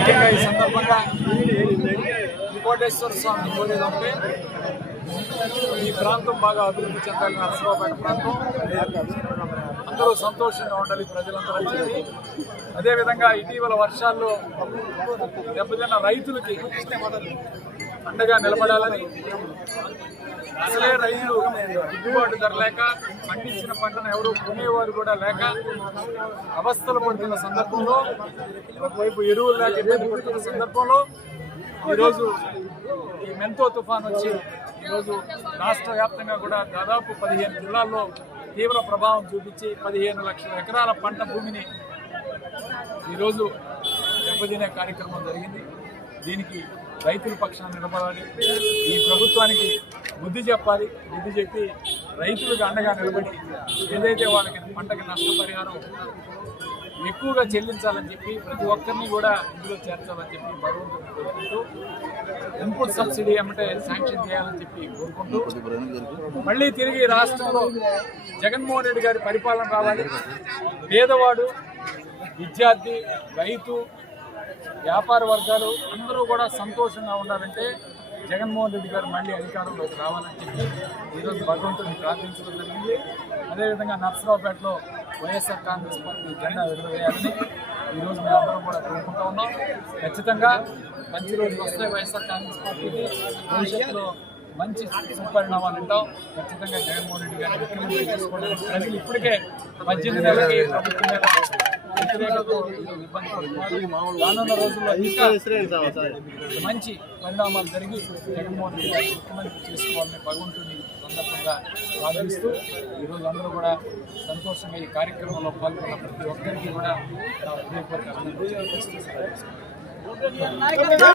ముఖ్యంగా ఈ సందర్భంగా కోటేశ్వర స్వామిని కోరేదంటే ఈ ప్రాంతం బాగా అభివృద్ధి చెందాలి నరసరావుపేట ప్రాంతం. అందరూ సంతోషంగా ఉండాలి ప్రజలందరూ అని చెప్పి అదేవిధంగా ఇటీవల వర్షాల్లో దెబ్బతిన్న రైతులకి అండగా నిలబడాలని అసలే రైతులు గిట్టుబాటు ధర లేక పండించిన పంటను ఎవరు కొనేవారు కూడా లేక అవస్థలు పడుతున్న సందర్భంలో ఒకవైపు ఎరువులు లేక ఇబ్బంది పడుతున్న సందర్భంలో ఈరోజు ఈ మెంతో తుఫాన్ వచ్చి ఈరోజు రాష్ట్ర వ్యాప్తంగా కూడా దాదాపు పదిహేను జిల్లాల్లో తీవ్ర ప్రభావం చూపించి పదిహేను లక్షల ఎకరాల పంట భూమిని ఈరోజు దెబ్బతినే కార్యక్రమం జరిగింది. దీనికి రైతుల పక్షాన నిలబడాలి. ఈ ప్రభుత్వానికి బుద్ధి చెప్పాలి. బుద్ధి చెప్పి రైతులకు అండగా నిలబడి ఏదైతే వాళ్ళకి పంటకి నష్టపరిహారం ఎక్కువగా చెల్లించాలని చెప్పి ప్రతి ఒక్కరిని కూడా ఇందులో చేర్చాలని చెప్పి భగవంతుని కోరుకుంటూ ఇన్పుట్ సబ్సిడీ ఏమంటే శాంక్షన్ చేయాలని చెప్పి కోరుకుంటూ మళ్ళీ తిరిగి రాష్ట్రంలో జగన్మోహన్ రెడ్డి గారి పరిపాలన రావాలి. పేదవాడు విద్యార్థి రైతు వ్యాపార వర్గాలు అందరూ కూడా సంతోషంగా ఉండాలంటే జగన్మోహన్ రెడ్డి గారు మళ్ళీ అధికారంలోకి రావాలని చెప్పి ఈరోజు భగవంతుడిని ప్రార్థించడం జరిగింది. అదేవిధంగా నర్సరావుపేటలో వైఎస్ఆర్ కాంగ్రెస్ పార్టీ జెండా ఎగురవేయాలని ఈరోజు మేము అందరం కూడా కోరుకుంటా ఉన్నాం. ఖచ్చితంగా మంచి రోజులు వస్తాయి వైఎస్ఆర్ కాంగ్రెస్ పార్టీకి. భవిష్యత్తులో మంచి సుపరిణామాలు ఉంటాం ఖచ్చితంగా జగన్మోహన్ రెడ్డి గారిని ముఖ్యమంత్రి చేసుకోవడానికి ప్రజలు ఇప్పటికే పద్దెనిమిది నెలలకి ప్రభుత్వం రానున్న రోజుల్లో ఇంకా మంచి పరిణామాలు జరిగి జగన్మోహన్ రెడ్డి ముఖ్యమంత్రి చేసుకోవాలని భగవంతుని సందర్భంగా ప్రార్థిస్తూ ఈరోజు అందరూ కూడా సంతోషంగా ఈ కార్యక్రమంలో పాల్గొన్న ప్రతి ఒక్కరికి కూడా నా హృదయపూర్వక అభినందనలు.